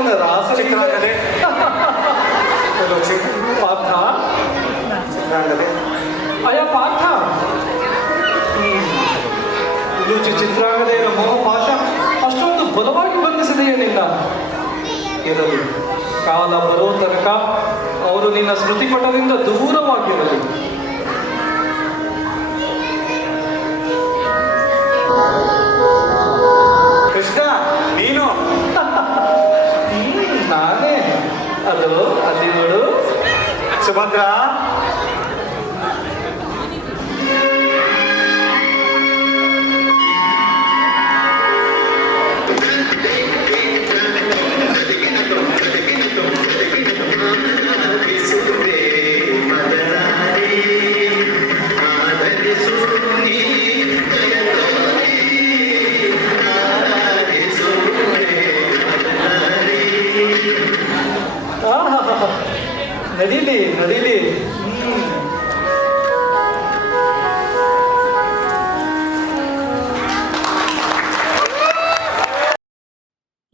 ಕೃಷ್ಣನ ರಾಸ ಚಿತ್ರಾಂಗದೆ ಪಾರ್ಥ ಚಿತ್ರಾಂಗದೆ ಅಯ್ಯ ಪಾರ್ಥ, ರುಚಿ ಚಿತ್ರಾಂಗದೆಯ ಮೋಹಪಾಶ ಅಷ್ಟೊಂದು ಬಲವಾಗಿ ಬಂಧಿಸಿದೆಯೇ ನಿನ್ನ? ಇರಲಿ, ಕಾಲ ಬರೋ ತನಕ ಅವರು ನಿನ್ನ ಸ್ಮೃತಿಪಟದಿಂದ ದೂರವಾಗಿರಲಿ. ಕೃಷ್ಣ ನೀನು? ನಾನೇ. ಅದು ಅಲ್ಲಿ ನೋಡು. ಸುಭದ್ರ, ನಡೀಲಿ ನಡೀಲಿ.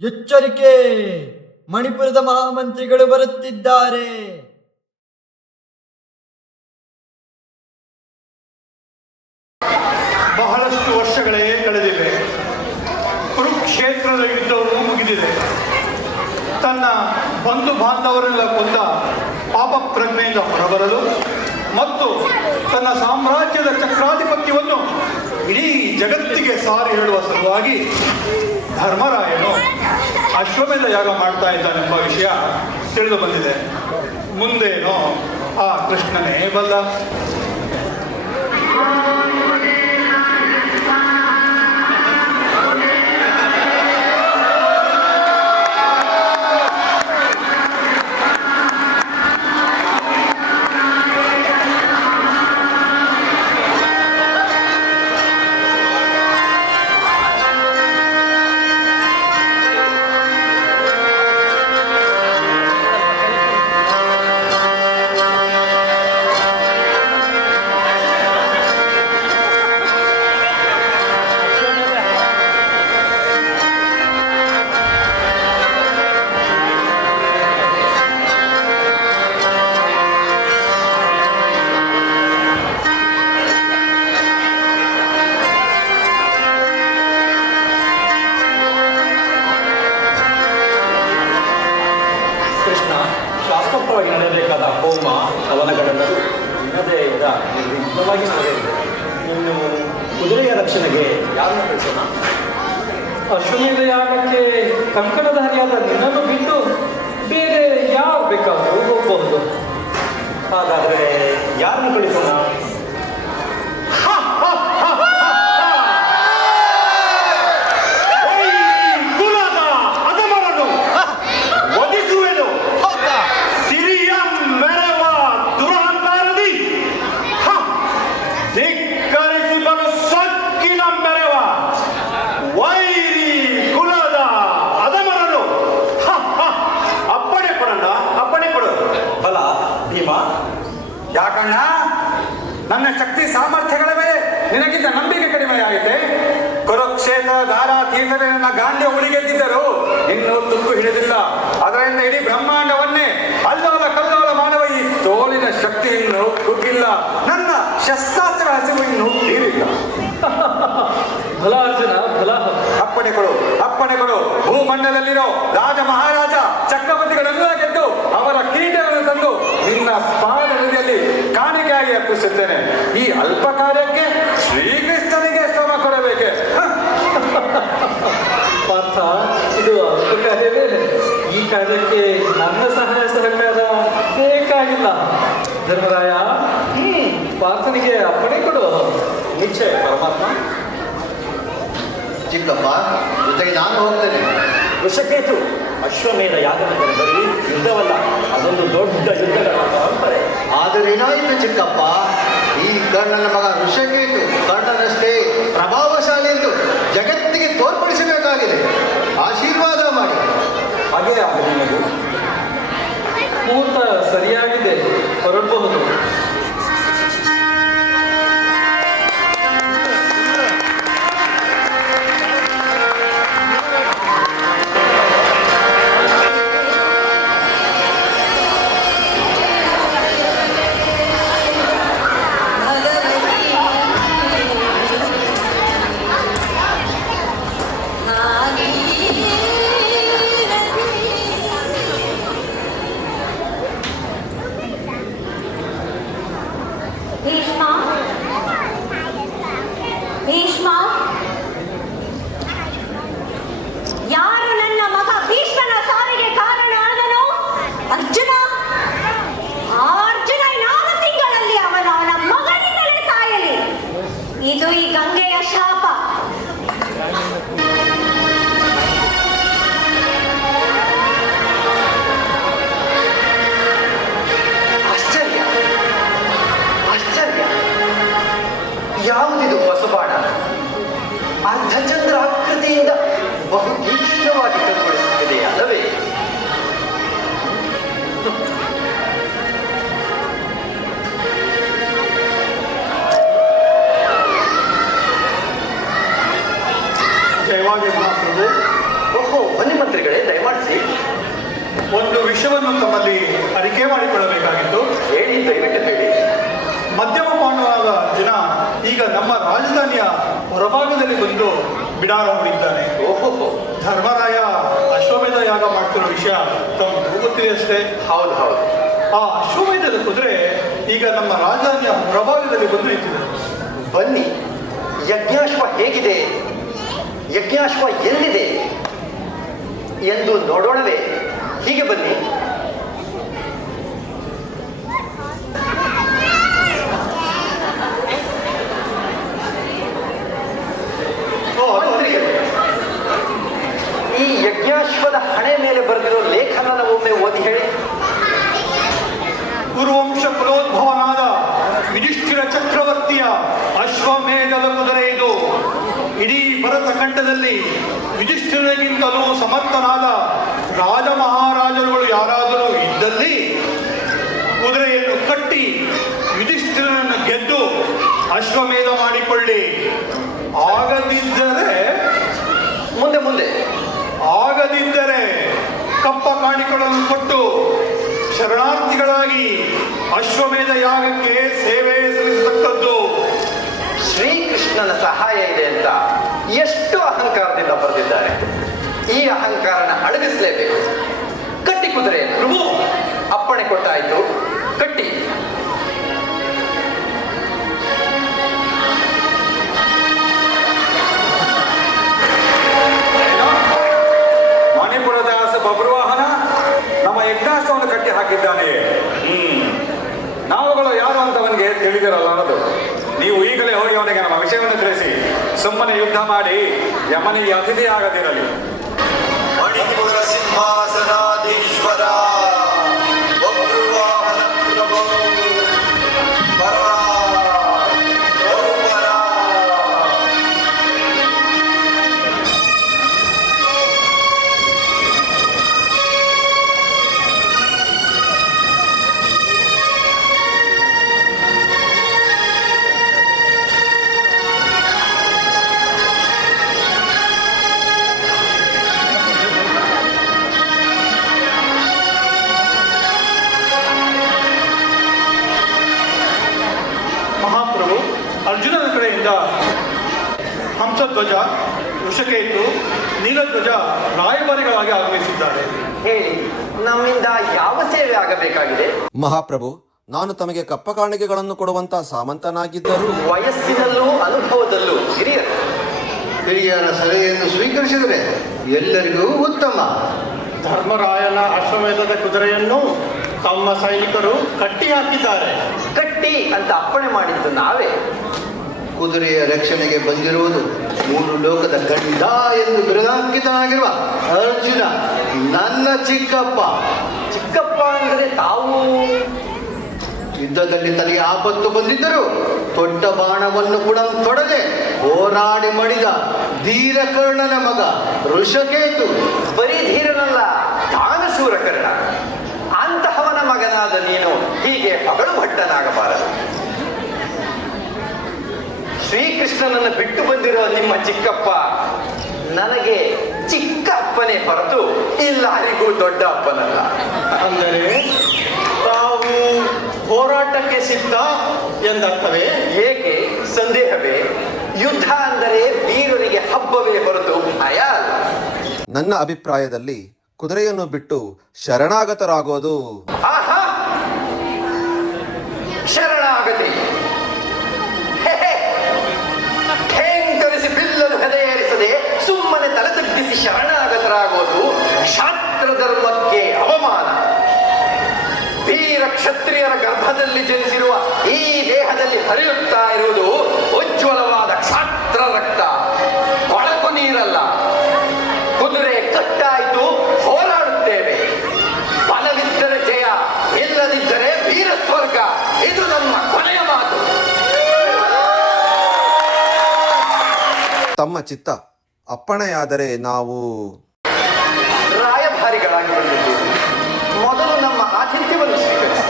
ಎಚ್ಚರಿಕೆ, ಮಣಿಪುರದ ಮಹಾಮಂತ್ರಿಗಳು ಬರುತ್ತಿದ್ದಾರೆ. ಬಹಳಷ್ಟು ವರ್ಷಗಳೇ ಕಳೆದಿವೆ. ಕುರುಕ್ಷೇತ್ರದ ಯುದ್ಧವು ಮುಗಿದಿದೆ. ತನ್ನ ಬಂಧು ಬಾಂಧವರೆಲ್ಲ ಕೊಂದ ಪಾಪ ಪ್ರಜ್ಞೆಯಿಂದ ಹೊರಬರಲು ಮತ್ತು ತನ್ನ ಸಾಮ್ರಾಜ್ಯದ ಚಕ್ರಾಧಿಪತ್ಯವನ್ನು ಇಡೀ ಜಗತ್ತಿಗೆ ಸಾರಿ ಹೇಳುವ ಸಲುವಾಗಿ ಧರ್ಮರಾಯನು ಅಶ್ವಮೇಧ ಯಾಗ ಮಾಡ್ತಾ ಇದ್ದಾನೆಂಬ ವಿಷಯ ತಿಳಿದು ಬಂದಿದೆ. ಮುಂದೇನೋ ಆ ಕೃಷ್ಣನೇ ಬಲ್ಲ. ಶಾಸ್ತ್ರೋಕ್ತವಾಗಿ ನಡೆಯಬೇಕಾದ ಹೋಮ ಹವನಗಳೆಲ್ಲರೂ ದಿನದೆಯಿಂದ ನಿರ್ವಿಘ್ನವಾಗಿ ನಡೆಯಲಿದೆ. ಇನ್ನು ಕುದುರೆಯ ರಕ್ಷಣೆಗೆ ಯಾರನ್ನು ಕಳಿಸೋಣ? ಅಶ್ವಮೇಧ ಯಾಗಕ್ಕೆ ಕಂಕಣಧಾರಿಯಾದ ನಿನ್ನನ್ನು ಬಿಟ್ಟು ಬೇರೆ ಯಾರು ಬೇಕಾದರೂ ಹೋಗಬಹುದು. ಹಾಗಾದರೆ ಯಾರನ್ನು ಕಳಿಸೋಣ? ಯಾಕಣ್ಣ, ನನ್ನ ಶಕ್ತಿ ಸಾಮರ್ಥ್ಯಗಳ ಮೇಲೆ ನಿನಗಿಂತ ನಂಬಿಕೆ ಕಡಿಮೆಯಾಗಿದೆ. ಕುರುಕ್ಷೇತ್ರ ಧಾರಾ ತೀರ್ಥದಲ್ಲಿ ನನ್ನ ಗಾಂಧಿ ಉಳಿಗೆದ್ದಿದ್ದರು ಇನ್ನೂ ತುಕ್ಕು ಹಿಡಿದಿಲ್ಲ. ಅದರಿಂದ ಇಡೀ ಬ್ರಹ್ಮಾಂಡವನ್ನೇ ಅಲ್ಲೋಲ ಕಲ್ಲೋಲ ಮಾಡುವ ಈ ತೋಳಿನ ಶಕ್ತಿ ಇನ್ನೂ ಕುಗ್ಗಿಲ್ಲ. ನನ್ನ ಶಸ್ತ್ರಾಸ್ತ್ರ ಹಸಿವು ಇನ್ನೂ ತೀರಿಲ್ಲ. ಫಲ ಅರ್ಜುನ ಫಲ. ಅಪ್ಪಣೆಗಳು ಅಪ್ಪಣೆಗಳು. ಭೂಮಂಡಲದಲ್ಲಿರೋ ರಾಜ ಮಹಾರಾಜ ಚಕ್ರವರ್ತಿಗಳೆಲ್ಲ ಗೆದ್ದು ಅವರ ಕಿರೀಟಗಳನ್ನು ತಂದು ನಿನ್ನ ಪಾದದಲ್ಲಿ ಕಾಣಿಕೆಯಾಗಿ ಅರ್ಪಿಸುತ್ತೇನೆ. ಈ ಅಲ್ಪ ಕಾರ್ಯಕ್ಕೆ ಶ್ರೀಕೃಷ್ಣನಿಗೆ ಶ್ರಮ ಕೊಡಬೇಕೆ? ಪಾರ್ಥ, ಇದು ಅಲ್ಪ ಕಾರ್ಯವೇ. ಈ ಕಾರ್ಯಕ್ಕೆ ನನ್ನ ಸಹಾಯ ಸಹಕಾರ ಬೇಕಾಗಿಲ್ಲ. ಧರ್ಮರಾಯ, ಪಾರ್ಥನಿಗೆ ಅಪ್ಪಣೆ ಕೊಡು. ನಿಶ್ಚಯ ಪರಮಾತ್ಮ. ಚಿಕ್ಕಪ್ಪ, ಜೊತೆಗೆ ನಾನು ಹೋಗ್ತೇನೆ. ವೃಷಕೇತು, ಅಶ್ವಮೇಧ ಯಾಗದ ಬರೀ ಯುದ್ಧವಲ್ಲ, ಅದೊಂದು ದೊಡ್ಡ ಯುದ್ಧಗಳ ಪರಂಪರೆ. ಆದರೆ ಏನಾಯಿತು ಚಿಕ್ಕಪ್ಪ, ಈ ಕರ್ಣನ ಮಗ ವೃಷಕೇತು ಕರ್ಣನಷ್ಟೇ ಪ್ರಭಾವಶಾಲಿ ಎಂದು ಜಗತ್ತಿಗೆ ತೋರ್ಪಡಿಸಬೇಕಾಗಿದೆ. ಆಶೀರ್ವಾದ ಮಾಡಿ. ಹಾಗೇ ಆಗಲಿ. ಮುಹೂರ್ತ ಸರಿಯಾಗಿದೆ, ಹೊರಡಬಹುದು. ಅರ್ಧಚಂದ್ರ ಆಕೃತಿಯಿಂದ ಬಹು ತೀಕ್ಷ್ಣವಾಗಿ ಕಲ್ಪಡಿಸುತ್ತದೆ ಅಲ್ಲವೇ? ಜಯವಾಗಿ ಮಹಾಪ್ರಭು. ಓಹೋ, ಬನ್ನಿ ಮಂತ್ರಿಗಳೇ, ದಯಮಾಡಿಸಿ. ಒಂದು ವಿಷಯವನ್ನು ತಮ್ಮಲ್ಲಿ ಅರಿಕೆ ಮಾಡಿಕೊಳ್ಳಬೇಕಾಗಿತ್ತು. ಹೇಳಿ, ದಯವಿಟ್ಟು ಹೇಳಿ. ಮಧ್ಯಮ ಪಾಂಡವನಾದ ಅರ್ಜುನ ಈಗ ನಮ್ಮ ರಾಜಧಾನಿಯ ಹೊರಭಾಗದಲ್ಲಿ ಬಂದು ಬಿಡಾರ ಹೂಡಿದ್ದಾನೆ. ಓಹೋ, ಧರ್ಮರಾಯ ಅಶ್ವಮೇಧ ಯಾಗ ಮಾಡ್ತಿರೋ ವಿಷಯ ತಮಗೆ ಗೊತ್ತಿದೆ ಅಷ್ಟೇ. ಹೌದು ಹೌದು. ಆ ಅಶ್ವಮೇಧದ ಕುದುರೆ ಈಗ ನಮ್ಮ ರಾಜಧಾನಿಯ ಹೊರಭಾಗದಲ್ಲಿ ಬಂದು ನಿಂತಿದೆ. ಬನ್ನಿ, ಯಜ್ಞಾಶ್ವ ಹೇಗಿದೆ, ಯಜ್ಞಾಶ್ವ ಎಲ್ಲಿದೆ ಎಂದು ನೋಡೋಣವೇ? ಹೀಗೆ ಬನ್ನಿ. ಮಂತ್ರಿಗಳೇ, ಈ ಯಜ್ಞಾಶ್ವದ ಹಣೆ ಮೇಲೆ ಬರೆದಿರೋ ಲೇಖನನ ಒಮ್ಮೆ ಓದಿ ಹೇಳಿ. ಕುರುವಂಶ ಕುಲೋದ್ಭವನಾದ ಯುಧಿಷ್ಠಿರ ಚಕ್ರವರ್ತಿಯ ಅಶ್ವಮೇಧದ ಕುದುರೆ ಇದು. ಇಡೀ ಭರತ ಖಂಡದಲ್ಲಿ ಯುಧಿಷ್ಠಿರನಿಗಿಂತಲೂ ಸಮರ್ಥನಾದ ರಾಜ ಮಹಾರಾಜರುಗಳು ಯಾರಾದರೂ ಇದ್ದಲ್ಲಿ ಕುದುರೆಯನ್ನು ಕಟ್ಟಿ ಯುಧಿಷ್ಠಿರನನ್ನು ಗೆದ್ದು ಅಶ್ವಮೇಧ ಮಾಡಿಕೊಳ್ಳಿ. ಆಗದಿದ್ದರೆ ಮುಂದೆ ಮುಂದೆ ಆಗದಿದ್ದರೆ ಕಪ್ಪ ಕಾಣಿಕೆಗಳನ್ನು ಕೊಟ್ಟು ಶರಣಾರ್ಥಿಗಳಾಗಿ ಅಶ್ವಮೇಧ ಯಾಗಕ್ಕೆ ಸೇವೆ ಸಲ್ಲಿಸತಕ್ಕದ್ದು. ಶ್ರೀಕೃಷ್ಣನ ಸಹಾಯ ಇದೆ ಅಂತ ಎಷ್ಟು ಅಹಂಕಾರದಿಂದ ಬರೆದಿದ್ದಾರೆ. ಈ ಅಹಂಕಾರನ ಅಡಗಿಸಲೇಬೇಕು. ಕಟ್ಟಿ ಕುದುರೆ ಪ್ರಭು, ಅಪ್ಪಣೆ ಕೊಟ್ಟಾಯಿತು, ಕಟ್ಟಿ. ಮಣಿಪುರದ ಬಬ್ರುವಾಹನ ನಮ್ಮ ಯಜ್ಞಾಸ್ತ್ರವನ್ನು ಕಟ್ಟಿ ಹಾಕಿದ್ದಾನೆ. ನಾವುಗಳು ಯಾರು ಅಂತ ಅವನಿಗೆ ತಿಳಿದಿರಲಾರದು. ನೀವು ಈಗಲೇ ಹೋಗಿ ಅವನಿಗೆ ನಮ್ಮ ವಿಷಯವನ್ನು ತಿಳಿಸಿ ಸುಮ್ಮನೆ ಯುದ್ಧ ಮಾಡಿ ಯಮನಿಗೆ ಅತಿಥಿಯಾಗದಿರಲಿ. ಮಣಿಪುರ ಸಿಂಹಾಸನಾಧೀಶ್ವರ ಬಬ್ರುವಾಹನ ಪ್ರಭು ಪರ ಬಹುಪರ. ಮಹಾಪ್ರಭು, ಅರ್ಜುನನ ಕಡೆಯಿಂದ ಹಂಸಧ್ವಜ, ಋಷಕೇತು, ನೀಲಧ್ವಜ ರಾಯಭಾರಿಗಳಾಗಿ ಆಗಮಿಸಿದ್ದಾರೆ. ಹೇಳಿ, ನಮ್ಮಿಂದ ಯಾವ ಸೇವೆ ಆಗಬೇಕಾಗಿದೆ? ಮಹಾಪ್ರಭು, ನಾನು ತಮಗೆ ಕಪ್ಪ ಕಾಣಿಕೆಗಳನ್ನು ಕೊಡುವಂತ ಸಾಮಂತನಾಗಿದ್ದರೂ ವಯಸ್ಸಿನಲ್ಲೂ ಅನುಭವದಲ್ಲೂ ಹಿರಿಯರ ಸಲಹೆಯನ್ನು ಸ್ವೀಕರಿಸಿದರೆ ಎಲ್ಲರಿಗೂ ಉತ್ತಮ. ಧರ್ಮರಾಯನ ಅಶ್ವಮೇಧದ ಕುದುರೆಯನ್ನು ತಮ್ಮ ಸೈನಿಕರು ಕಟ್ಟಿ ಹಾಕಿದ್ದಾರೆ. ಕಟ್ಟಿ ಅಂತ ಅಪ್ಪಣೆ ಮಾಡಿದ್ದು ನಾವೇ. ಕುದುರೆಯ ರಕ್ಷಣೆಗೆ ಬಂದಿರುವುದು 3 ಲೋಕದ ಗಂಡ ಎಂದು ಬಿರುದಾಂಕಿತನಾಗಿರುವ ಅರ್ಜುನ, ನನ್ನ ಚಿಕ್ಕಪ್ಪ. ಚಿಕ್ಕಪ್ಪ ಅಂದರೆ ತಾವು? ಯುದ್ಧದಲ್ಲಿ ತನಗೆ ಆಪತ್ತು ಬಂದಿದ್ದರು ದೊಡ್ಡ ಬಾಣವನ್ನು ಕೂಡ ತೊಡದೆ ಹೋರಾಡಿ ಮಡಿದ ಧೀರಕರ್ಣನ ಮಗ ಋಷಕೇತು. ಬರೀ ಧೀರನಲ್ಲ, ದಾನಶೂರ ಕರ್ಣ. ಅಂತಹವನ ಮಗನಾದ ನೀನು ಹೀಗೆ ಹೊಗಳು ಭಟ್ಟನಾಗಬಾರದು. ಶ್ರೀಕೃಷ್ಣನನ್ನು ಬಿಟ್ಟು ಬಂದಿರುವ ನಿಮ್ಮ ಚಿಕ್ಕಪ್ಪ ನನಗೆ ಚಿಕ್ಕ ಅಪ್ಪನೇ ಹೊರತು ಇಲ್ಲಾರಿಗೂ ದೊಡ್ಡ ಅಪ್ಪನಲ್ಲ. ಅಂದರೆ ತಾವು ಹೋರಾಟಕ್ಕೆ ಸಿದ್ಧ ಎಂದರ್ಥವೇ? ಏಕೆ ಸಂದೇಹವೇ? ಯುದ್ಧ ಅಂದರೆ ವೀರರಿಗೆ ಹಬ್ಬವೇ ಹೊರತು ಭಯ ಅಲ್ಲ. ನನ್ನ ಅಭಿಪ್ರಾಯದಲ್ಲಿ ಕುದುರೆಯನ್ನು ಬಿಟ್ಟು ಶರಣಾಗತರಾಗೋದು. ಆಹಾ, ಶರಣಾಗತಿ ಠೇಂಕರಿಸಿ ಬಿಲ್ಲನ್ನು ಹೆದೆಯೇರಿಸದೆ ಸುಮ್ಮನೆ ತಲೆ ತಗ್ಗಿಸಿ ಶರಣಾಗತರಾಗೋದು ಕ್ಷಾತ್ರ ಧರ್ಮಕ್ಕೆ ಅವಮಾನ. ವೀರ ಕ್ಷತ್ರಿಯರ ಗರ್ಭದಲ್ಲಿ ಜನಿಸಿರುವ ಈ ದೇಹದಲ್ಲಿ ಹರಿಯುತ್ತಾ ಇರುವುದು ಉಜ್ವಲವಾದ ಕ್ಷಾತ್ರ ರಕ್ತ, ಕೊಳಕು ನೀರಲ್ಲ. ಕುದುರೆ ಕಟ್ಟಾಯಿತು, ಹೋರಾಡುತ್ತೇವೆ. ಬಲವಿದ್ದರೆ ಜಯ, ತಮ್ಮ ಚಿತ್ತ ಅಪ್ಪಣೆಯಾದರೆ ನಾವು ರಾಯಭಾರಿಗಳಾಗಿ ಬಂದಿದ್ದು ಮೊದಲು ನಮ್ಮ ಆತಿಥ್ಯವನ್ನು ಸ್ವೀಕರಿಸಿ,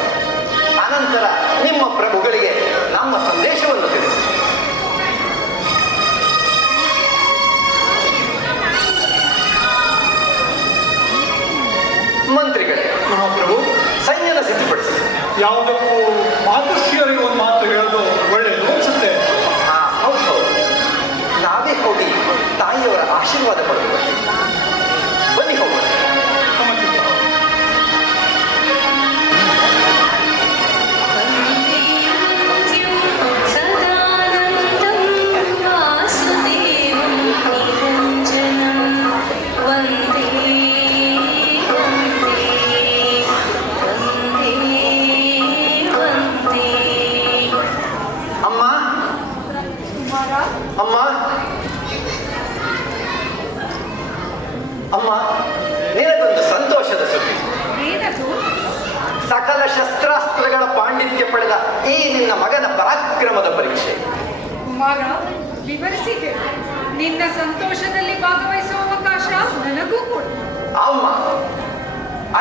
ಅನಂತರ ನಿಮ್ಮ ಪ್ರಭುಗಳಿಗೆ ನಮ್ಮ ಸಂದೇಶವನ್ನು ತಿಳಿಸಿ. ಮಂತ್ರಿಗಳೇ, ಮಹಾಪ್ರಭು, ಸೈನ್ಯನ ಸಿದ್ಧಪಡಿಸಿ. ಯಾವುದಕ್ಕೂ ಮಾತೃಶ್ರೀಯರಿಗೆ ಒಂದು ಮಾತು ಹೇಳೋದು ಒಳ್ಳೆಯದು ಅನ್ಸುತ್ತೆ. ಹೌದು, ನಾವೇ ಹೋಗಿ ತಾಯಿಯವರ ಆಶೀರ್ವಾದ ಪಡೆದು ಬನ್ನಿ, ಹೋಗೋಣ. ನಮ್ಮ ಚಿತ್ತ. ಸದಾನಂದಂ ವಾಸುದೇವಂ ನಿರಂಜನಂ ವಂದೇ ವಂದೇ ವಂದೇ ವಂದೇ. ಅಮ್ಮ, ಅಮ್ಮ, ಅಮ್ಮ, ನಿನಗೊಂದು ಸಂತೋಷದ ಸುದ್ದಿ. ಸಕಲ ಶಸ್ತ್ರಾಸ್ತ್ರಗಳ ಪಾಂಡಿತ್ಯ ಪಡೆದ ಈ ನಿನ್ನ ಮಗನ ಪರಾಕ್ರಮದ ಪರೀಕ್ಷೆ. ಕುಮಾರ, ವಿವರಿಸಿ ಹೇಳು. ನಿನ್ನ ಸಂತೋಷದಲ್ಲಿ ಭಾಗವಹಿಸುವ ಅವಕಾಶ ನನಗೂ ಕೊಡು. ಅಮ್ಮ,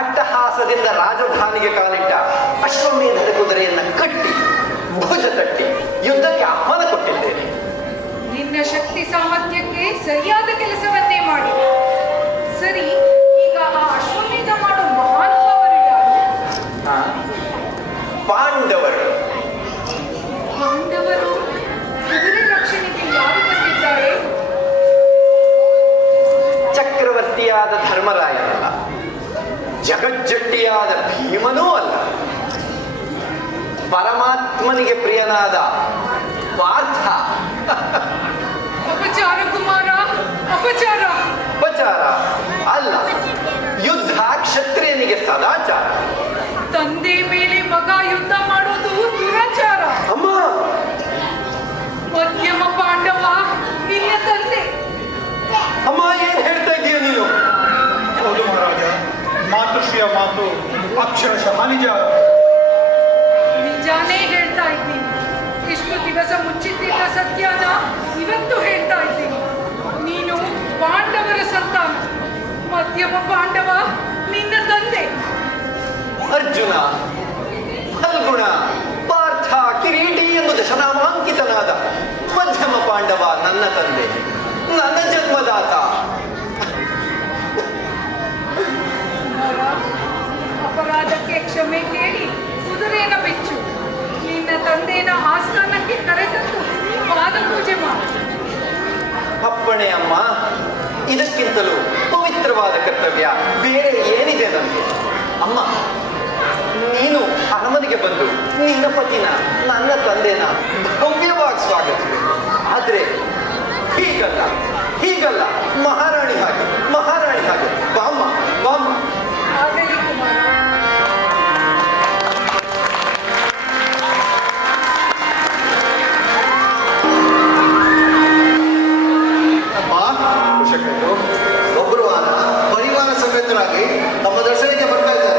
ಅಟ್ಟಹಾಸದಿಂದ ರಾಜಧಾನಿಗೆ ಕಾಲಿಟ್ಟ ಅಶ್ವಮೇಧದ ಕುದುರೆಯನ್ನ ಕಟ್ಟಿ ಭುಜ ತಟ್ಟಿ ಯುದ್ಧಕ್ಕೆ ಆಹ್ವಾನ ಕೊಟ್ಟಿದ್ದೇನೆ. ನಿನ್ನ ಶಕ್ತಿ ಸಾಮರ್ಥ್ಯಕ್ಕೆ ಸರಿಯಾದ ಕೆಲಸವನ್ನೇ ಮಾಡಿ. ಸರಿ, ಈಗ ಆ ಅಶ್ವಮೇಧ ಮಾಡೋ ಮಹಾನುಭಾವರು ಯಾರು? ಪಾಂಡವರು. ಪಾಂಡವರು ಕುದುರೆ ರಕ್ಷಣೆಗೆ ಯಾರು ಬಂದಿದ್ದಾರೆ? ಚಕ್ರವರ್ತಿಯಾದ ಧರ್ಮರಾಯನಲ್ಲ, ಜಗಜ್ಜಟ್ಟಿಯಾದ ಭೀಮನೂ ಅಲ್ಲ, ಪರಮಾತ್ಮನಿಗೆ ಪ್ರಿಯನಾದ ಪಾರ್ಥ. ಅಪಚಾರ ಕುಮಾರ, ಅಪಚಾರ. ಉಪಚಾರ ಅಲ್ಲ, ಯುದ್ಧ ಕ್ಷತ್ರಿಯನಿಗೆ ಸದಾಚಾರ. ತಂದೆ ಮೇಲೆ ಮಗ ಯುದ್ಧ ಮಾಡೋದು ದುರಾಚಾರ. ಅಮ್ಮ, ಮಧ್ಯಮ ಪಾಂಡವ ನಿನ್ನ ತಂದೆ. ಅಮ್ಮ, ಏನ್ ಹೇಳ್ತಾ ಇದೀಯ ನೀನು? ಹೌದು ಮಹಾರಾಜ, ಮಾತೃಶ್ರೀಯ ಮಾತು ಅಕ್ಷರಶಃ ನಿಜ. ನಿಜಾನೇ ಹೇಳ್ತಾ ಇದ್ದೀನಿ. ಇಷ್ಟು ದಿವಸ ಮುಚ್ಚಿಟ್ಟಿದ್ದ ಸತ್ಯನ ಇವತ್ತು ಹೇಳ್ತಾ ಇದ್ದೀನಿ. ನೀನು ಪಾಂಡವರ ಸಂತಾನ. ಮಧ್ಯಮ ಪಾಂಡವ ನಿನ್ನ ತಂದೆ. ಅರ್ಜುನ, ಫಲ್ಗುಣ, ಪಾರ್ಥ, ಕಿರೀಟಿ ಎಂದು ದಶನಾಮಾಂಕಿತನಾದ ಮಧ್ಯಮ ಪಾಂಡವ ನನ್ನ ತಂದೆ, ನನ್ನ ಜನ್ಮದಾತ. ಅಪರಾಧಕ್ಕೆ ಕ್ಷಮೆ ಕೇಳಿ ಕುದುರೆನ ಬಿಚ್ಚು. ನಿನ್ನ ತಂದೆನ ಆಸ್ಥಾನಕ್ಕೆ ಕರೆತಂದು ಪಾದ ಪೂಜೆ ಮಾಡು. ಅಪ್ಪಣೆ ಅಮ್ಮ. ಇದಕ್ಕಿಂತಲೂ ಪವಿತ್ರವಾದ ಕರ್ತವ್ಯ ಬೇರೆ ಏನಿದೆ ನನಗೆ? ಅಮ್ಮ, ನೀನು ಅರಮನೆಗೆ ಬಂದು ನಿನ್ನ ಪತಿನ, ನನ್ನ ತಂದೆನ ಭವ್ಯವಾಗಿ ಸ್ವಾಗತಿಸಬೇಕು. ಆದ್ರೆ ಹೀಗಲ್ಲ, ಹೀಗಲ್ಲ, ಮಹಾರಾಣಿ ಹಾಗೆ, ಮಹಾರಾಣಿ ಹಾಗೆ. ಬಾಮ್ಮ, ಬಾಮ್ಮ. ಆಗಲಿ ಕುಮಾರ. ಒಬ್ಬರು ಪರಿವಾರ ಸಮೇತರಾಗಿ ತಮ್ಮ ದರ್ಶನಕ್ಕೆ ಬರ್ತಾ ಇದ್ದಾರೆ.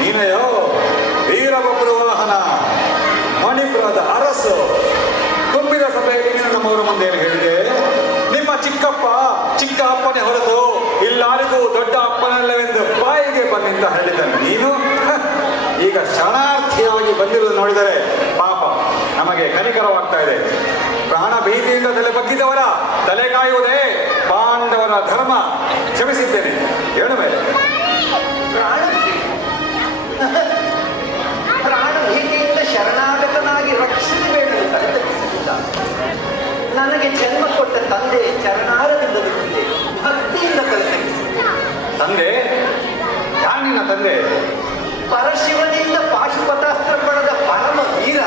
ನೀನೆಯೋ ವೀರಬಬ್ರು ವಾಹನ, ಮಣಿಪುರದ ಅರಸು. ತುಂಬಿದ ಸಭೆಯಲ್ಲಿ ನೀನು ನಮ್ಮವರ ಮುಂದೆ ಏನು ಹೇಳಿದೆ? ನಿಮ್ಮ ಚಿಕ್ಕಪ್ಪ ಚಿಕ್ಕ ಅಪ್ಪನೇ ಹೊರತು ಇಲ್ಲಾರಿಗೂ ದೊಡ್ಡ ಅಪ್ಪನಲ್ಲವೆಂದು ಬಾಯಿಗೆ ಬಂದಿಂದ ಹೇಳಿದ ನೀನು ಈಗ ಶರಣಾರ್ಥಿಯಾಗಿ ಬಂದಿರುವುದು ನೋಡಿದರೆ ಪಾಪ ನಮಗೆ ಕನಿಕರವಾಗ್ತಾ ಇದೆ. ಪ್ರಾಣ ಭೀತಿಯಿಂದ ತಲೆ ಬಗ್ಗಿದವರ ತಲೆ ಕಾಯುವುದೇ ಪಾಂಡವರ ಧರ್ಮ. ಕ್ಷಮಿಸಿದ್ದೇನೆ, ಹೇಳು ಮೇಲೆ. ಪ್ರಾಣ ಭೀತಿಯಿಂದ ಶರಣಾಗತನಾಗಿ ರಕ್ಷಣೆ ಬೇಡಲು ತಲೆತಗ್ಗಿಸಲಿಲ್ಲ. ನನಗೆ ಜನ್ಮ ಕೊಟ್ಟ ತಂದೆ ಚರಣಾರದಿಂದ ಬಿಟ್ಟಿದೆ, ಭಕ್ತಿಯಿಂದ ತಲೆತಗ್ಗಿಸಿದೆ. ತಂದೆ? ಯಾರು ನಿನ್ನ ತಂದೆ? ಪರಶಿವನಿಂದ ಪಾಶುಪತಾಸ್ತ್ರ ಪಡೆದ ಪರಮ ವೀರ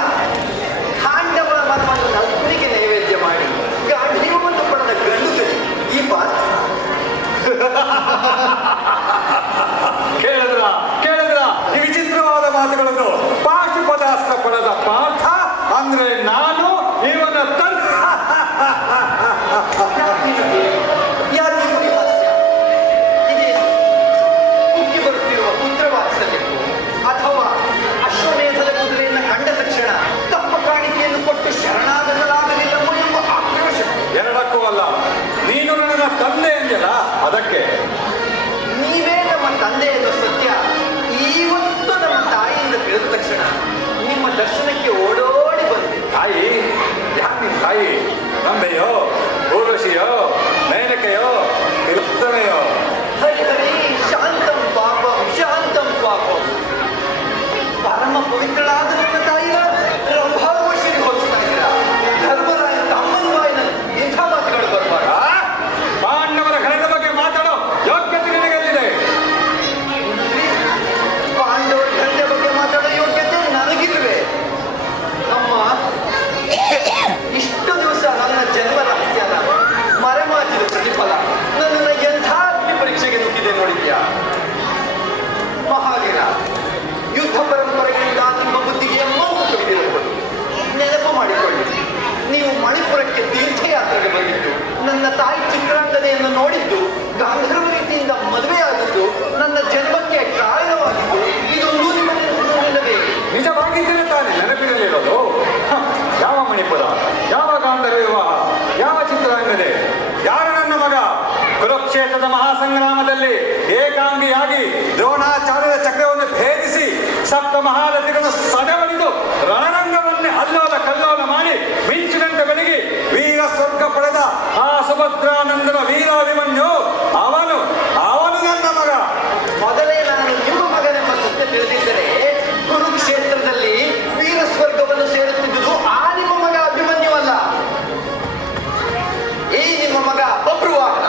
ನನ್ನ ತಾಯಿ ಚಿತ್ರಾಂಗನೆಯನ್ನು ನೋಡಿದ್ದು, ಗಾಂಧರ್ವ ರೀತಿಯಿಂದ ಮದುವೆಯಾಗಿದ್ದು, ನನ್ನ ಜನ್ಮಕ್ಕೆ ಕಾರಣವಾಗಿದ್ದು, ಇದೊಂದು ನಿಮಗೆ ನಿಜವಾಗಿದ್ದರೆ ತಾನೇ ನೆನಪಿನಲ್ಲಿರೋದು. ಯಾವ ಮಣಿಪುರ, ಯಾವ ಗಾಂಧರ್ವ ವಿವಾಹ, ಯಾವ ಚಿತ್ರಾಂಗದೆ, ಯಾರು ನನ್ನ ಮಗ? ಕುರುಕ್ಷೇತ್ರದ ಮಹಾಸಂಗ್ರಾಮದಲ್ಲಿ ಏಕಾಂಗಿಯಾಗಿ ದ್ರೋಣಾಚಾರ್ಯರ ಚಕ್ರವನ್ನು ಭೇದಿಸಿ ಸಪ್ತ ಮಹಾರಥಿಗಳನ್ನು ಸದೆಬಡಿದು ರಣರಂಗವನ್ನೇ ಅಲ್ಲೋಲ ಕಲ್ಲೋಲ ಮಾಡಿ ಮಿಂಚಿನಂತೆ ಬೆಳಗಿ ವೀರ ಸ್ವರ್ಗ ಪಡೆದ ಆ ಸುಭದ್ರಾನಂದನ ವೀರಾಭಿಮನ್ಯು ಅವನು ನನ್ನ ಮಗ. ಮೊದಲೇ ನಾನು ನಿಮ್ಮ ಮಗನೆಂಬ ಸತ್ಯ ತಿಳಿದಿದ್ದರೆ ಕುರುಕ್ಷೇತ್ರದಲ್ಲಿ ವೀರ ಸ್ವರ್ಗವನ್ನು ಸೇರುತ್ತಿದ್ದುದು ಆ ನಿಮ್ಮ ಮಗ ಅಭಿಮನ್ಯುವಲ್ಲ, ಈ ನಿಮ್ಮ ಮಗ ಬಬ್ರುವಾಹನ.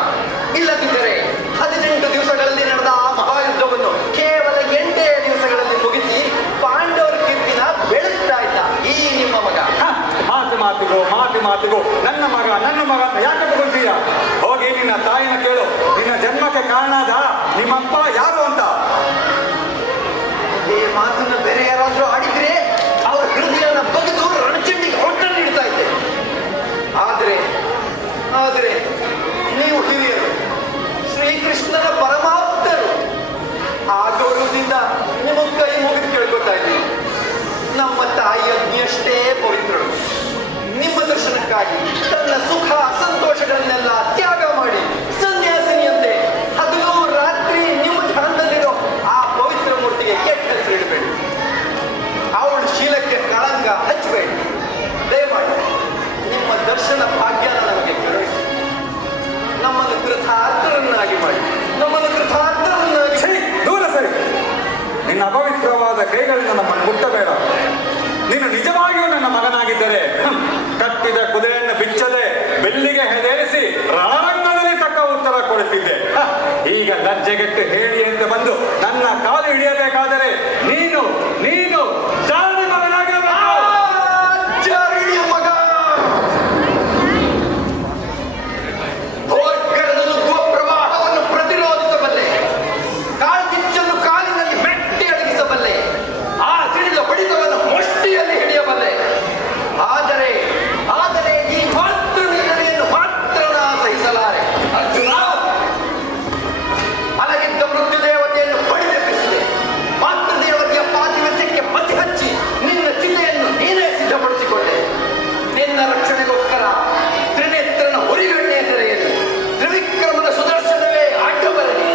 ಇಲ್ಲದಿದ್ದರೆ 18 ದಿವಸಗಳಲ್ಲಿ ನಡೆದ ಆ ಮಹಾಯುದ್ಧವನ್ನು ಕೇವಲ 8 ದಿವಸಗಳಲ್ಲಿ ಮುಗಿಸಿ ಪಾಂಡವರ ಕೀರ್ತಿನ ಬೆಳೆಸ್ತಾ ಇದ್ದ ಈ ನಿಮ್ಮ ಮಗ. ಮಾತಿಗೂ ನನ್ನ ಮಗ ಅಂತ ಯಾಕೆ ತಗೊಳ್ತೀಯ? ಹೋಗಿ ನಿನ್ನ ತಾಯಿನ ಕೇಳು, ನಿನ್ನ ಜನ್ಮಕ್ಕೆ ಕಾರಣಾದ ನಿಮ್ಮಪ್ಪ ಯಾರು ಅಂತ. ಈ ಮಾತನ್ನು ಬೇರೆ ಯಾರಾದ್ರೂ ಆಡಿದ್ರೆ ಅವರ ಹೃದಯನ ಬಗೆದು ರಣಚಂಡಿಗೆ ಹೊಟ್ಟನ್ನು ನೀಡ್ತಾ ಇದ್ದೆ. ಆದರೆ ನೀವು ಹಿರಿಯರು, ಶ್ರೀಕೃಷ್ಣನ ಪರಮಾಪ್ತರು. ಆ ಗೌರವದಿಂದ ನಿಮಗೆ ಕೈ ಮುಗಿದು ಕೇಳ್ಕೊತಾ ಇದ್ದೀನಿ. ನಮ್ಮ ತಾಯಿ ಅಗ್ನಿಯಷ್ಟೇ ಪವಿತ್ರಳು. ನಿಮ್ಮ ದರ್ಶನಕ್ಕಾಗಿ ತನ್ನ ಸುಖ ಸಂತೋಷಗಳನ್ನೆಲ್ಲ ತ್ಯಾಗ ಮಾಡಿ ಸನ್ಯಾಸಿನಿಯಂತೆ ಹಗಲು ರಾತ್ರಿ ನಿಮ್ಮ ಧ್ಯಾನದಲ್ಲಿರೋ ಆ ಪವಿತ್ರ ಮೂರ್ತಿಗೆ ಕೆಟ್ಟ ಹೆಸರಿಡಬೇಡಿ. ಅವಳ ಶೀಲಕ್ಕೆ ಕಳಂಕ ಹಚ್ಚಬೇಡಿ. ದಯಮಾಡಿ ನಿಮ್ಮ ದರ್ಶನ ಭಾಗ್ಯನ ನಮಗೆ ಕರುಣಿಸಿ ನಮ್ಮನ್ನು ಕೃತಾರ್ಥರನ್ನಾಗಿ ಮಾಡಿ. ದೂರ ಸರಿ. ನಿನ್ನ ಅಪವಿತ್ರವಾದ ಕೈಗಳಿಂದ ನಮ್ಮನ್ನು ಮುಟ್ಟಬೇಡ. ನೀನು ನಿಜವಾಗಿಯೂ ನನ್ನ ಮಗನಾಗಿದ್ದರೆ ಕಟ್ಟಿದ ಕುದುರೆಯನ್ನು ಬಿಚ್ಚದೆ ಬೆಲ್ಲಿಗೆ ಹೆದರಿಸಿ ರಣರಂಗದಲ್ಲಿ ತಕ್ಕ ಉತ್ತರ ಕೊಡುತ್ತಿದ್ದೆ. ಈಗ ಲಜ್ಜೆಗೆಟ್ಟು ಹೇಳಿ ಅಂತ ಬಂದು ನನ್ನ ಕಾಲು ಹಿಡಿಯಬೇಕಾದರೆ ನೀನು ಜಾರಿ ಮಗನಾಗಿರಬೇಕು. ಜಾರಿಣಿಯ ಮಗ ಘೋರ್ಗರದನ್ನು ಪ್ರವಾಹವನ್ನು ಪ್ರತಿರೋಧಿಸಬಲ್ಲೆ, ಕಾಲ್ಗಿಚ್ಚನ್ನು ಕಾಲಿನಲ್ಲಿ ಮೆಟ್ಟಿ ಅಡಗಿಸಬಲ್ಲೆ, ಆ ಸಿಡಿದ ಹೊಡಿತವನ್ನು ಮುಷ್ಟಿಯಲ್ಲಿ ಹಿಡಿಯಬಲ್ಲೆ. ಆದರೆ ಈ ಮಾತೃ ನಿಂದನೆಯನ್ನು ಮಾತ್ರ ನಾ ಸಹಿಸಲಾರೆ. ಅರ್ಜುನ, ಮಲಗಿದ್ದ ಮೃತ್ಯು ದೇವತೆಯನ್ನು ಬಡಿದೆಬ್ಬಿಸಿದೆ. ಮಾತೃದೇವತೆಯ ಪಾತಿವ್ಯತ್ಯಕ್ಕೆ ಮಸಿ ಹಚ್ಚಿ ನಿನ್ನ ಚಿತೆಯನ್ನು ನೀನೇ ಸಿದ್ಧಪಡಿಸಿಕೊಂಡೆ. ನಿನ್ನ ರಕ್ಷಣೆಗೋಸ್ಕರ ತ್ರಿನೇತ್ರನ ಹೊರಿಗಣ್ಣೆ ತೆರೆಯಲಿ, ತ್ರಿವಿಕ್ರಮನ ಸುದರ್ಶನವೇ ಅಡ್ಡ ಬರಲಿ.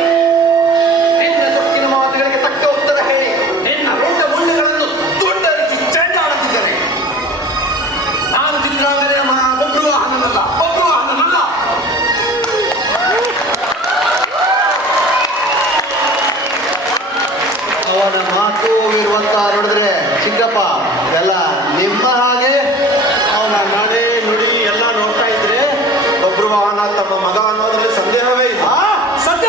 ನಿನ್ನ ಸೊಕ್ಕಿನ ಮಾತುಗಳಿಗೆ ತಕ್ಕ ಉತ್ತರ ಹೇಳಿ ನಿನ್ನ ರುಂಡ ಮುಳ್ಳುಗಳನ್ನು ತುಂಡರಿಸಿ ಚೆಂಡಾಡುತ್ತಿದ್ದರೆ ನಾನು ಚಿತ್ರಾಂಗನೆಯ ಮಗ ಬಬ್ರುವಾಹನನಲ್ಲ. ಅವನ ಮಾತು ಇರುವಂತ ನೋಡಿದ್ರೆ ಚಿಕ್ಕಪ್ಪ ಎಲ್ಲ ನಿಮ್ಮ ಹಾಗೆ ಅವನ ನಡೆ ನುಡಿ ಎಲ್ಲ ನೋಡ್ತಾ ಇದ್ರೆ ಬಬ್ರುವಾಹನ ತಮ್ಮ ಮಗ ಅನ್ನೋದ್ರಲ್ಲಿ ಸಂದೇಹವೇ ಇಲ್ಲ. ಸತ್ಯ.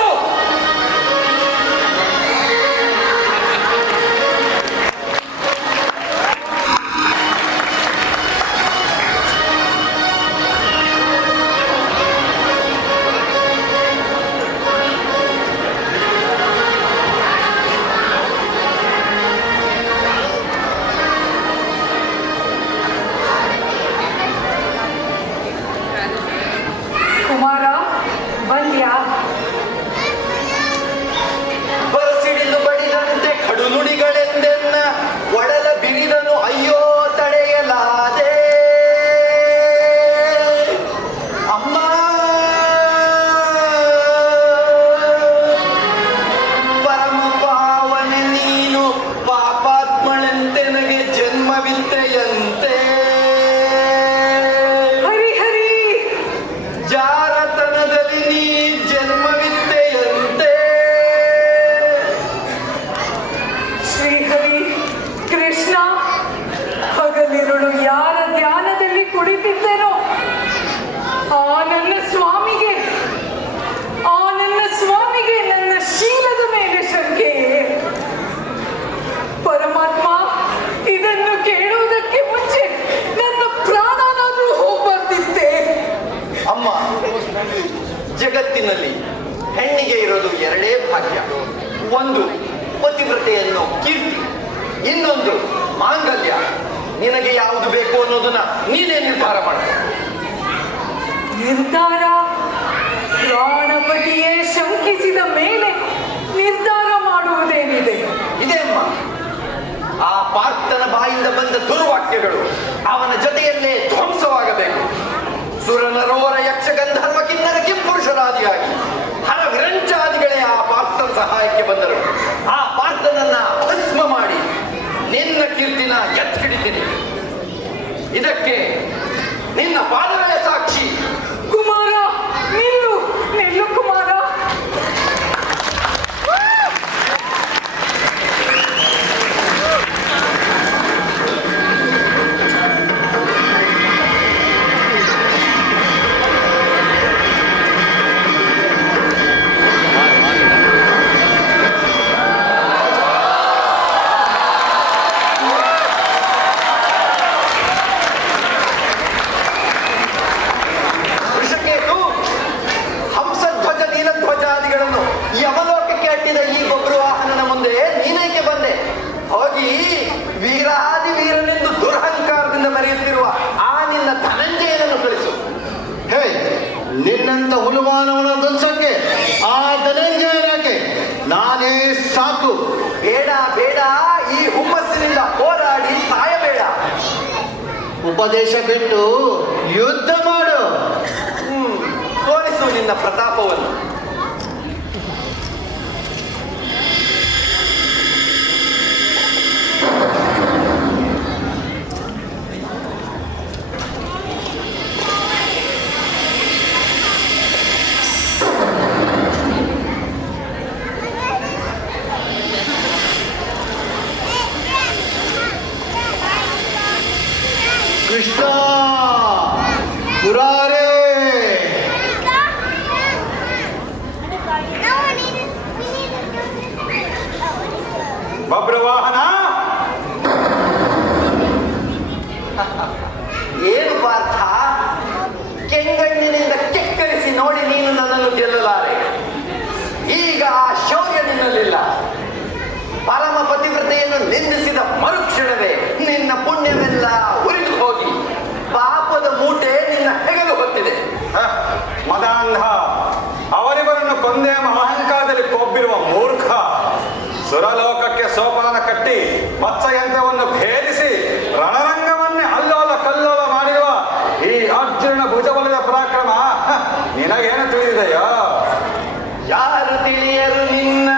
ಕುಮಾರ ಬಂದ್ಯಾ? ಬರಸಿಡಿಲು ಬಡಿದಂತೆ ಕಡು ನುಡಿಗಳೆಂದೆನ್ನ ಒಡಲ ಬಿರಿದನು ಅಯ್ಯೋ ತಡೆಯಲಾದೆ. ಅಮ್ಮ ಪರಮ ಪಾವನೆ ನೀನು, ಪಾಪಾತ್ಮಳೆಂತೆ ನನಗೆ ಜನ್ಮವಿತ್ತೆಯಂತೆ. ಹರಿ ಜಾರತನದಲ್ಲಿ ನೀ ಜನ್ಮವಿತ್ತೆಯಂತೆ. ಶ್ರೀಹರಿ ಕೃಷ್ಣ, ಹಗಲಿರುಳು ಯಾರ ಧ್ಯಾನದಲ್ಲಿ ಕುಳಿತಿದ್ದೇನೋ ಆ ನನ್ನ ಸ್ವಾಮಿಗೆ ನನ್ನ ಶೀಲದ ಮೇಲೆ ಶಂಕೆ. ಪರಮಾತ್ಮ, ಇದನ್ನು ಕೇಳುವುದಕ್ಕೆ ಮುಂಚೆ ನನ್ನ ಪ್ರಾಣನಾದ್ರೂ ಹೋಗ್ಬರ್ತಿತ್ತೆ. ಅಮ್ಮ, ಜಗತ್ತಿನಲ್ಲಿ ಹೆಣ್ಣಿಗೆ ಇರೋದು ಎರಡೇ ಭಾಗ್ಯ. ಒಂದು ಪತಿವ್ರತೆಯನ್ನು ಕೀರ್ತಿ, ಇನ್ನೊಂದು ಮಾಂಗಲ್ಯ. ನಿನಗೆ ಯಾವುದು ಬೇಕು ಅನ್ನೋದನ್ನ ನೀನೇ ನಿರ್ಧಾರ ಮಾಡ. ನಿರ್ಧಾರ ಪ್ರಾಣಪತಿಯೇ ಶಂಕಿಸಿದ ಮೇಲೆ ನಿರ್ಧಾರ ಮಾಡುವುದೇನಿದೆ? ಇದೇ ಅಮ್ಮ, ಆ ಪಾರ್ಥನ ಬಾಯಿಂದ ಬಂದ ದುರ್ವಾಕ್ಯಗಳು ಅವನ ಜೊತೆಯಲ್ಲೇ ಧ್ವಂಸವಾಗಬೇಕು. ಸುರನರೋರ ಯಕ್ಷಗಂಧರ್ವ ಕಿನ್ನರ ಕಿಂಪುರುಷರಾದಿಯಾಗಿ ಹರವಿರಂಚಾದಿಗಳೇ ಆ ಪಾರ್ಥನ ಸಹಾಯಕ್ಕೆ ಬಂದರು. ಆ ಪಾರ್ಥನನ್ನ ಭಸ್ಮ ಮಾಡಿ ನಿನ್ನ ಕೀರ್ತಿನ ಎತ್ತಿ ಹಿಡಿತೀನಿ. ಇದಕ್ಕೆ ನಿನ್ನ ಪಾದವೇ ಸಾಕ್ಷಿ. ಕುಮಾರ, ನಿಲ್ಲು ನಿಲ್ಲು ಕುಮಾರ. ವೃಷಕೇತು, ಹಂಸಧ್ವಜ ನೀಲಧ್ವಜಾದಿಗಳನ್ನು ಯಮಲೋಕಕ್ಕೆ ಅಟ್ಟಿದ ಈ ಬಬ್ರುವಾಹನನ ಮುಂದೆ ನೀನೇಕೆ ಬಂದೆ? ಹೋಗಿ ವೀರಾದಿ ವೀರನೆಂದು ದುರಹಂಕಾರದಿಂದ ಮೆರೆಯುತ್ತಿರುವ ಆ ನಿನ್ನ ಧನಂಜಯನನ್ನು ಕಳಿಸು. ಹೇ, ನಿನ್ನಂತ ಹುಲುಮಾನವನ ಧ್ವಂಸಕ್ಕೆ ಆ ಧನಂಜಯನಾಕೆ ನಾನೇ ಸಾಕು. ಬೇಡ ಬೇಡ, ಈ ಹುಮ್ಮಸ್ಸಿನಿಂದ ಹೋರಾಡಿ ಸಾಯಬೇಡ. ಉಪದೇಶ ಬಿಟ್ಟು ಯುದ್ಧ ಮಾಡು. ತೋರಿಸು ನಿನ್ನ ಪ್ರತಾಪವನ್ನು. ಕೃಷ್ಣ ಮುರಾರೇ, ಬಬ್ರವಾಹನ, ಏನು ಪಾರ್ಥ, ಕೆಂಗಣ್ಣಿನಿಂದ ಕೆಕ್ಕರಿಸಿ ನೋಡಿ ನೀನು ನನ್ನನ್ನು ಗೆಲ್ಲಲಾರೆ. ಈಗ ಆ ಶೌರ್ಯ ನಿನ್ನಲ್ಲಿಲ್ಲ. ಪರಮ ಪತಿವ್ರತೆಯನ್ನು ನಿಂದಿಸಿದ ಮರುಕ್ಷಣವೇ ನಿನ್ನ ಪುಣ್ಯವೆಲ್ಲ ಉರಿದು ಹೋಗಿ ಪಾಪದ ಮೂಟೆ ನಿನ್ನ ಹೆಗಲು ಹೊತ್ತಿದೆ. ಮದಾಂಧ, ಅವರಿವರನ್ನು ಕೊಂದೆ ಅಹಂಕಾರದಲ್ಲಿ ಕೊಬ್ಬಿರುವ ಮೂರ್ಖ. ಸುರಲೋಕಕ್ಕೆ ಸೋಪಾನ ಕಟ್ಟಿ ಮತ್ಸ್ಯಯಂತ್ರವನ್ನು ಭೇದಿಸಿ ರಣರಂಗವನ್ನೇ ಅಲ್ಲೋಲ ಕಲ್ಲೋಲ ಮಾಡಿರುವ ಈ ಅರ್ಜುನ ಭುಜಬಲದ ಪರಾಕ್ರಮ ನಿನಗೇನು ತಿಳಿದಿದೆಯೋ? ಯಾರು ತಿಳಿಯರು ನಿನ್ನ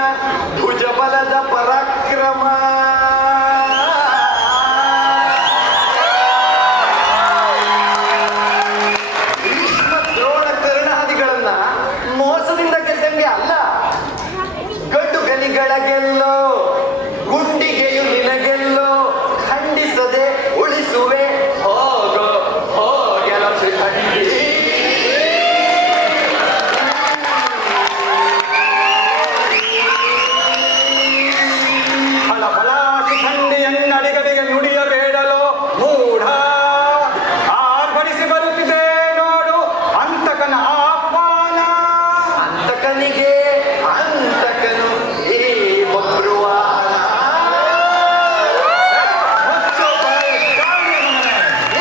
ಭುಜಬಲದ ಪರಾಕ್ರಮ? ಭೀಷ್ಮ ದ್ರೋಣ ಕರ್ಣಾದಿಗಳನ್ನ ಮೋಸದಿಂದ ಗೆದ್ದಂಗೆ ಅಲ್ಲ, ಗಡ್ಡು ಗಲಿಗಳ ಗೆಲ್ಲೋ, ಗುಂಡಿಗೆಯು ನಿನಗೆಲ್ಲೋ, ಖಂಡಿಸದೆ ಉಳಿಸುವೆ ಹೋಗೋ ಹೋಗೆಲ ಶ್ರೀಹರಿ. ಖಂಡಿಯನ್ನಡಿಗದಿಗೆ ನುಡಿಯಬೇಡಲೋ ಮೂಢ. ಆರ್ಭಡಿಸಿ ಬರುತ್ತಿದೆ ನೋಡು ಅಂತಕನ ಆಹ್ವಾನ. ಅಂತಕನಿಗೆ ಅಂತಕನು ಈ ಬಬ್ರುವಾಹನ.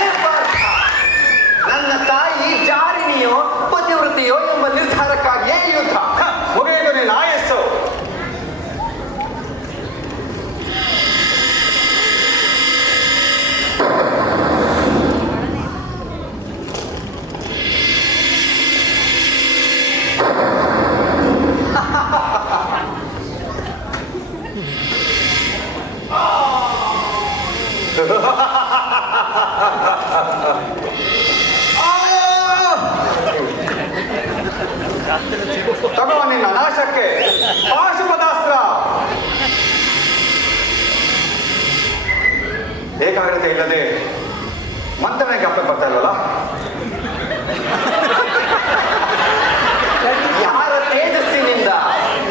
ಏ ಪಾರ್ಥ, ನನ್ನ ತಾಯಿ ಜಾರಿಣಿಯೋ ಪತಿವೃತ್ತಿಯೋ ಎಂಬ ನಿರ್ಧಾರಕ್ಕಾಗಿಯೇ ಈ ಯುದ್ಧ. ಮುಗಿಯಿತು ನಿನ್ನ ಆಯಸ್ಸು. ತಗೋ ನಿನ್ನ ನಾಶಕ್ಕೆ ಪಾಶುಪದಾಸ್ತ್ರ. ಏಕಾಗ್ರತೆ ಇಲ್ಲದೆ ಮಂತ್ರನೇ ಜ್ಞಾಪಕ ಬರ್ತಾ ಇಲ್ವಲ್ಲ? ಯಾರ ತೇಜಸ್ಸಿನಿಂದ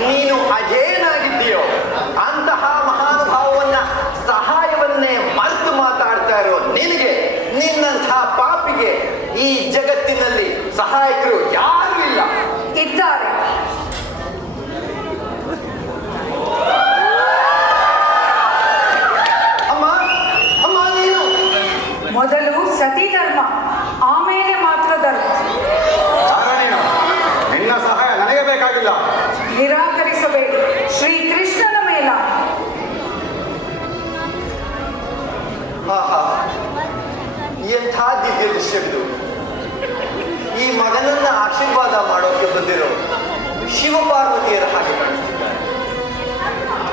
ನೀನು ಅಜೇನಾಗಿದ್ದೀಯೋ ಅಂತಹ ಮಹಾನುಭಾವವನ್ನ ಸಹಾಯವನ್ನೇ ಮರೆತು ಮಾತಾಡ್ತಾ ಇರೋ ನಿನಗೆ, ನಿನ್ನಂತಹ ಪಾಪಿಗೆ ಈ ಜಗತ್ತಿನಲ್ಲಿ ಸಹಾಯಕರು ಯಾರೂ ಇಲ್ಲ. ಇದ್ದಾರೆ. ಅಮ್ಮ ಅಮ್ಮ, ನೀನು ಮೊದಲು ಸತಿ ಧರ್ಮ, ಆಮೇಲೆ ಮಾತ್ರ ಧರ್ಮ. ನಿನ್ನ ಸಹ ದೃಶ್ಯವಿದು. ಈ ಮಗನನ್ನ ಆಶೀರ್ವಾದ ಮಾಡೋಕೆ ಬಂದಿರೋ ಶಿವಪಾರ್ವತಿಯರ ಹಾಗೆ ಕಾಣಿಸ್ತಿದ್ದಾರೆ.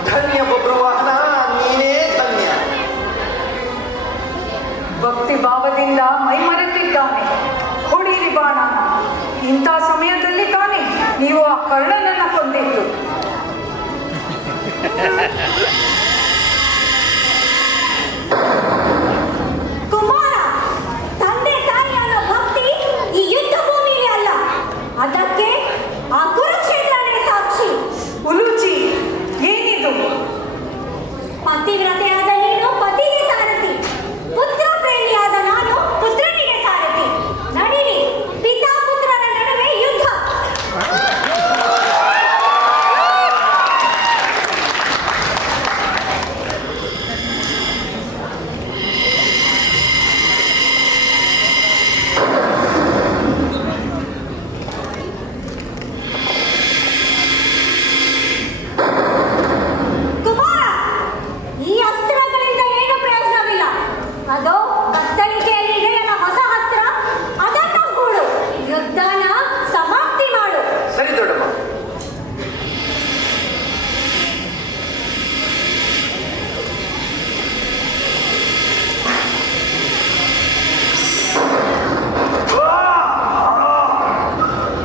ಧನ್ಯ ಬಬ್ರುವಾಹನ, ನೀನೇ ಧನ್ಯ. ಭಕ್ತಿ ಭಾವದಿಂದ ಮೈಮರೆತಿದ್ದಾನೆ. ಹೊಡೀರಿ ಬಾಣ. ಇಂಥ ಸಮಯದಲ್ಲಿ ತಾನೇ ನೀವು ಆ ಕರ್ಣನನ್ನ ಕೊಂದಿದ್ದು. ಕುಮಾರ, ತಂದೆ ತಾಯಿ ಅನ್ನೋ ಭಕ್ತಿ ಈ ಯುದ್ಧ ಭೂಮಿಗೆ ಅಲ್ಲ, ಅದಕ್ಕೆ ಆ ಕುರುಕ್ಷೇತ್ರನೇ ಸಾಕ್ಷಿ. ಉಲೂಚಿ, ಏನಿದು? ಪತಿವ್ರತೆಯಾದ ನೀನು ಪತಿಗೆ ಸಾರಥಿ, ಪುತ್ರ ಪ್ರೇಮಿಯಾದ ನಾನು ಪುತ್ರನಿಗೆ ಸಾರಥಿ. ನಡೀರಿ, ಪಿತಾ ಪುತ್ರರ ನಡುವೆ ಯುದ್ಧ. ಕುಮಾರ, ಈ ಅಸ್ತ್ರಗಳಿಂದ ಏನು ಪ್ರಯೋಜನವಿಲ್ಲ. ಅದು ಕತ್ತಲಿಕೆಯಲ್ಲಿ ಇದೆಯಲ್ಲ ಹೊಸ ಅಸ್ತ್ರ, ಅದನ್ನು ಹೂಡು, ಯುದ್ಧನ ಸಮಾಪ್ತಿ ಮಾಡು. ಸರಿ ದೊಡ್ಡಮ್ಮ.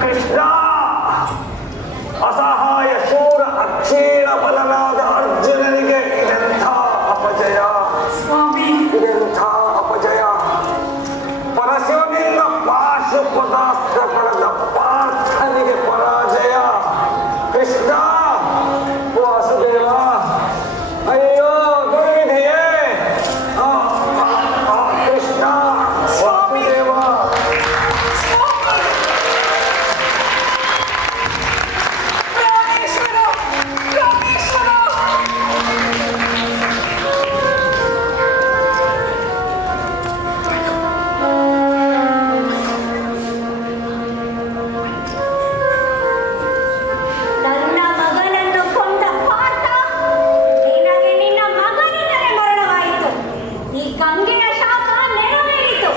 ಕೃಷ್ಣ, ಅಸಹಾಯ ಶೂರ ಅಕ್ಷೀಣ ಬಲನಾದ ಅರ್ಜುನನಿಗೆ ಇದೆಂಥ ಅಪಜಯ, ಸ್ವಾಮಿ, ಇದೆಂಥ ಅಪಜಯ. ಪರಶಿವನಿಂದ ಪಾಶುಪತಾಸ್ತ್ರ ಪಡೆದ ಪಾರ್ಥನಿಗೆ ಪರಾಜಯ. ಕೃಷ್ಣ, ವಾಸುದೇವ, ಅಯ್ಯೋ ಗುರುವಿದೆಯೇ. ಕೃಷ್ಣ, ವಾಸುದೇವ. ರಾಮೇಶ್ವರ, ರಾಮೇಶ್ವರ. ನನ್ನ ಮಗನನ್ನು ಕೊಂದ ಪಾರ್ಥ, ನಿನಗೆ ನಿನ್ನ ಮಗನಿಂದಲೇ ಮರಣವಾಯಿತು. ಈ ಗಂಗೆಯ ಶಾಪ ನೆರವೇರಿತು.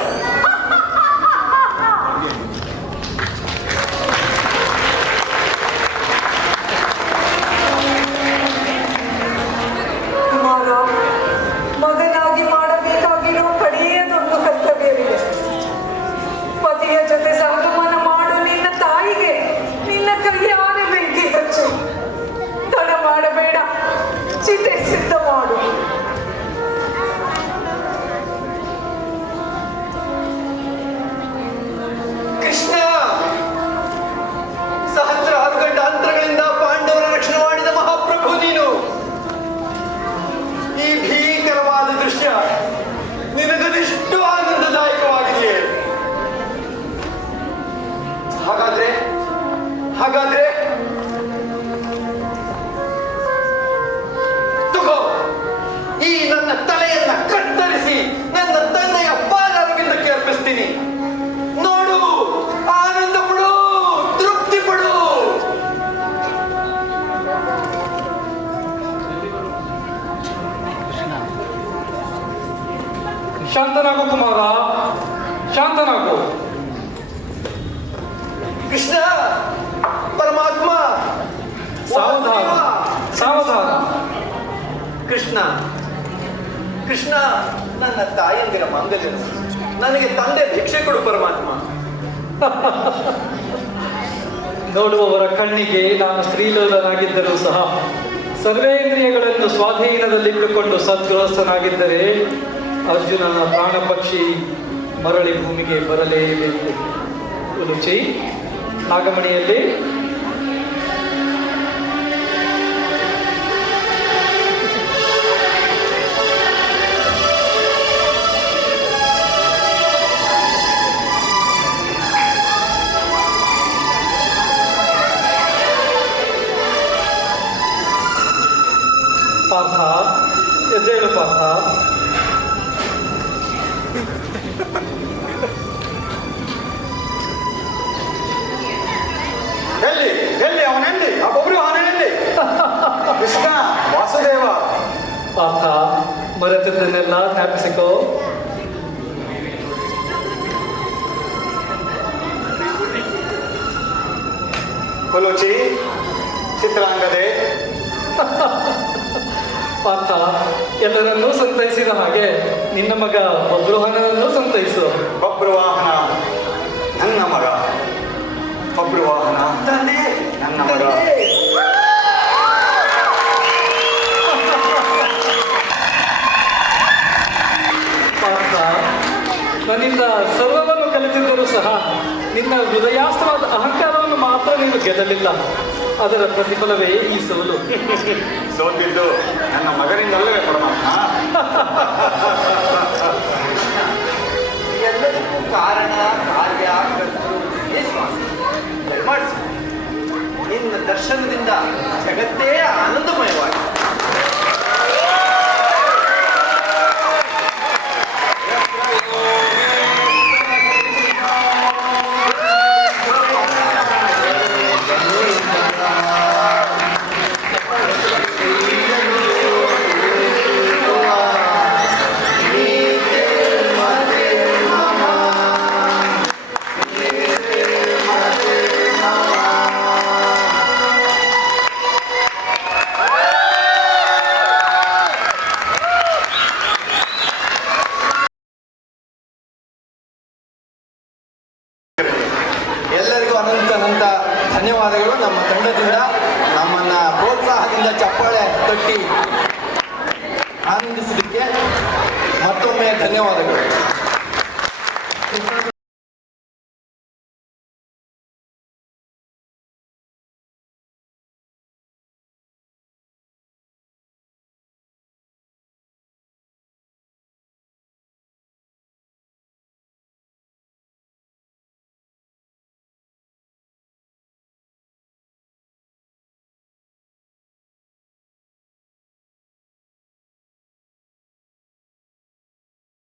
ಕುಮಾರ, ಮಗನಾಗಿ ಮಾಡಬೇಕಾಗಿರೋ ಕಡೆಯದೊಂದು ಕರ್ತವ್ಯವಿದೆ. ಪತಿಯ ಜೊತೆ ಸಂಗಮನ ಮಾಡು. ನಿನ್ನ ತಾಯಿಗೆ ನಿನ್ನ ಕೈಯಾರೆ ಬೆಂಕಿ ಹಚ್ಚು. ತಡ ಮಾಡಬೇಡ, ಚಿತೆ ಸಿದ್ಧ ಮಾಡು. ಕೃಷ್ಣ, ಸಹಸ್ರಾರು ಗಂಡಾಂತರಗಳಿಂದ ಪಾಂಡವರ ರಕ್ಷಣೆ ಮಾಡಿದ ಮಹಾಪ್ರಭು ನೀನು. ಈ ಭೀಕರವಾದ ದೃಶ್ಯ ನಿನಗದೆಷ್ಟು ಆನಂದದಾಯಕವಾಗಿದೆಯೇ? ಹಾಗಾದ್ರೆ ಹಾಗಾದ್ರೆ ತಗೋ, ಈ ನನ್ನ ತಲೆಯನ್ನ ಕತ್ತರಿಸಿ ನನ್ನ ತಂದೆಯ ಪಾದಾರವಿಂದಕ್ಕೆ ಅರ್ಪಿಸ್ತೀನಿ. ನೋಡು, ಆನಂದ ಪಡು, ತೃಪ್ತಿ ಪಡು. ಶಾಂತನಾಗು ಕುಮಾರ, ಶಾಂತನಾಗು. ಕೃಷ್ಣ, ಪರಮಾತ್ಮ, ಸಾವಧಾನ, ಸಾವಧಾನ. ಕೃಷ್ಣ, ಕೃಷ್ಣ, ನನ್ನ ತಾಯಂದಿರ ಮಾಂಗಲ್ಯ ನನಗೆ ತಂದೆ ಭಿಕ್ಷೆ ಕೊಡು ಪರಮಾತ್ಮ. ನೋಡುವವರ ಕಣ್ಣಿಗೆ ನಾನು ಸ್ತ್ರೀಲೋಲನಾಗಿದ್ದರೂ ಸಹ ಸರ್ವೇಂದ್ರಿಯಗಳನ್ನು ಸ್ವಾಧೀನದಲ್ಲಿಟ್ಟುಕೊಂಡು ಸದ್ಗೃಹಸ್ಥನಾಗಿದ್ದರೆ ಅರ್ಜುನನ ಪ್ರಾಣ ಪಕ್ಷಿ ಮರಳಿ ಭೂಮಿಗೆ ಬರಲೇಬೇಕು. ಉಲುಚಿ, ನಾಗಮಣಿಯಲ್ಲಿ ಪಾರ್ಥ, ಎದ್ದೇಳು ಪಾರ್ಥ. ಎಲ್ಲಿ ಎಲ್ಲಿ ಅವನೆಲ್ಲಿ? ಆ ಬಬ್ರುವಾಹನ ಕೃಷ್ಣ, ವಾಸುದೇವ. ಪಾರ್ಥ, ಮರೆತದ್ದನ್ನೆಲ್ಲ ಜ್ಞಾಪಿಸಿಕೋ. ಕುಲುಚಿ, ಚಿತ್ರಾಂಗದೆ, ಪಾರ್ಥ, ಎಲ್ಲರನ್ನೂ ಸಂತೈಸಿದ ಹಾಗೆ ನಿನ್ನ ಮಗ ಬಬ್ರುವಾಹನನನ್ನೂ ಸಂತೈಸು. ಬಬ್ರುವಾಹನ ನನ್ನ ಮಗ. ಬಬ್ರುವಾಹನ ತಂದೆ ನನ್ನ ಮಗ. ಪಾರ್ಥ, ನನ್ನಿಂದ ಸರ್ವವನ್ನು ಕಲಿತಿದ್ದರೂ ಸಹ ನಿನ್ನ ಹೃದಯಾಸ್ತ್ರವಾದ ಅಹಂಕಾರವನ್ನು ಮಾತ್ರ ನೀನು ಗೆಲ್ಲಲಿಲ್ಲ. ಅದರ ಪ್ರತಿಫಲವೇ ಈ ಸೋಲು. ಸೋತಿದ್ದು ನನ್ನ ಮಗನಿಂದಲ್ಲವೇ ಪರಮಾತ್ಮ? ಎಲ್ಲದಕ್ಕೂ ಕಾರಣ ಕಾರ್ಯ ಕರ್ತೃ ನೀನೇ ಸ್ವಾಮಿ. ದಯಮಾಡಿಸು, ನಿನ್ನ ದರ್ಶನದಿಂದ ಜಗತ್ತೇ ಆನಂದಮಯವಾಗಿದೆ. ಎಲ್ಲರಿಗೂ ಅನಂತ ಧನ್ಯವಾದಗಳು. ನಮ್ಮ ತಂಡದಿಂದ ನಮ್ಮನ್ನ ಪ್ರೋತ್ಸಾಹದಿಂದ ಚಪ್ಪಾಳೆ ತಟ್ಟಿ ಆನಂದಿಸಲಿಕ್ಕೆ ಮತ್ತೊಮ್ಮೆ ಧನ್ಯವಾದಗಳು.